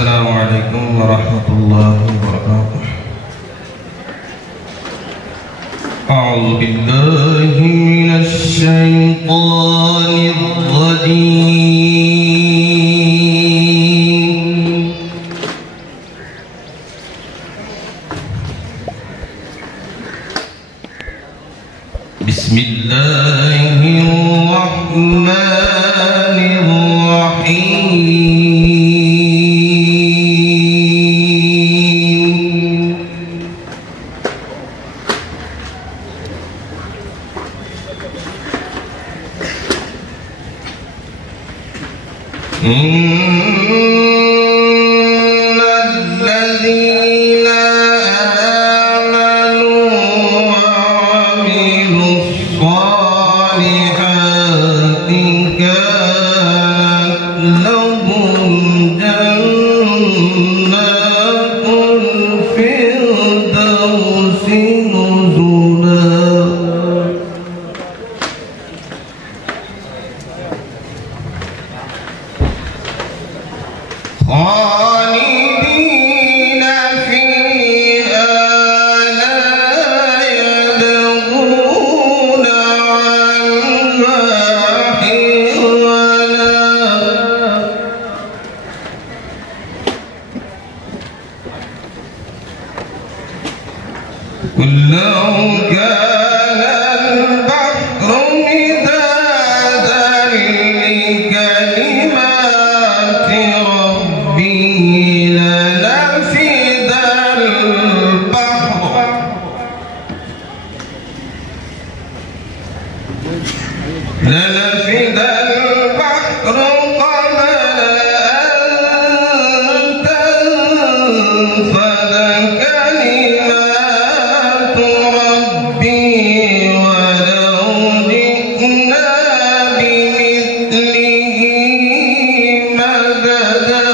السلام عليكم ورحمة الله وبركاته. أعوذ بالله من الشيطان الرجيم. بسم الله الرحمن الرحيم. إن الذين آمنوا وعملوا الصالحات كانت لهم جنات الفردوس نزلا. خالدين فيها لا يبغون عنها حولا. قل لو كان البحر مدادا لكلمات لنفد البحر قبل أن تنفد كلمات ربي ولو جئنا بمثله مددا.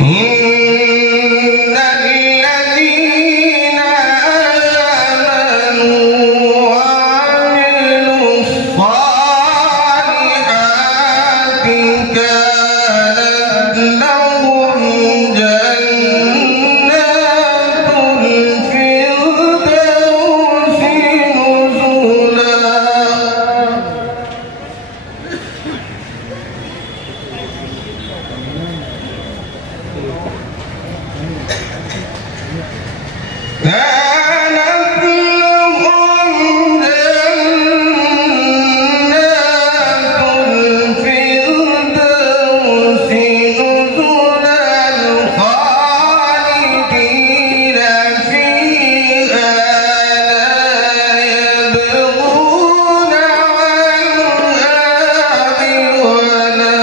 إن الذين آمنوا وعملوا الصالحات كانت لهم جنات الفردوس نزلا. كانت لهم جنات الفردوس نزلا خالدين فيها لا يبغون عنها حولا.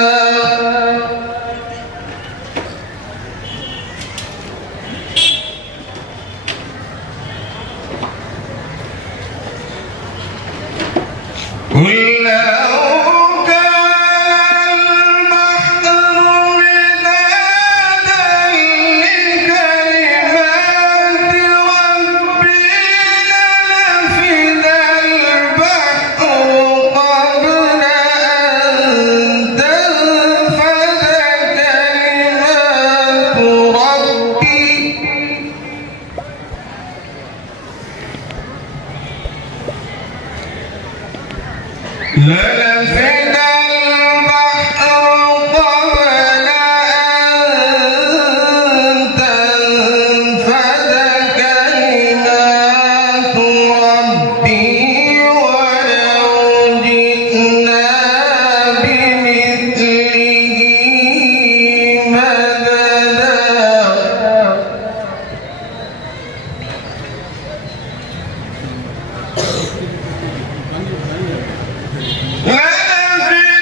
قل لو كان البحر مدادا لكلمات ربي لنفد البحر قبل أن تنفد كلمات ربي لنفد البحر قبل أن تنفد كلمات ربي ولو جئنا بمثله مددا. لنفد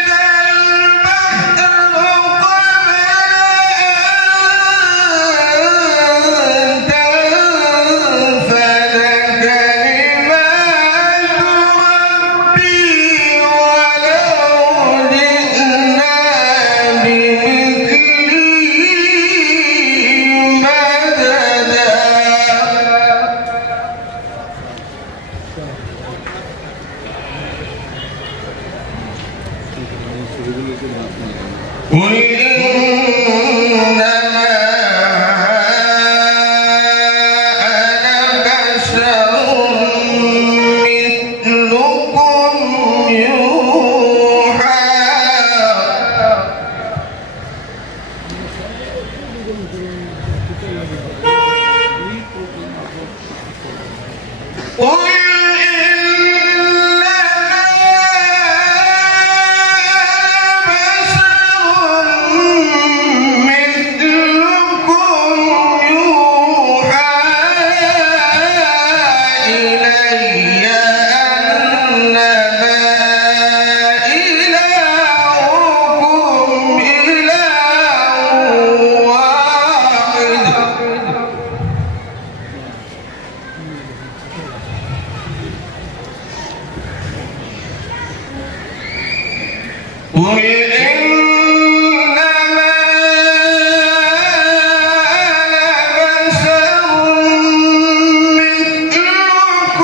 قل إنما أنا بشر مثلكم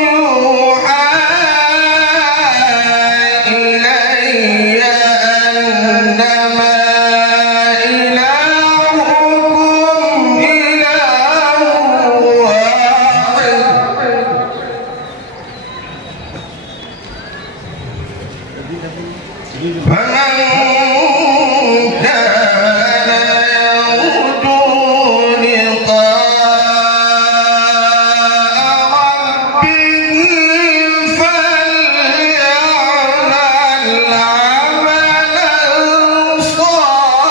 يوحى إلي أنما إلهكم إله واحد فمن كان يرجو لقاء ربه فليعمل عملا صالحا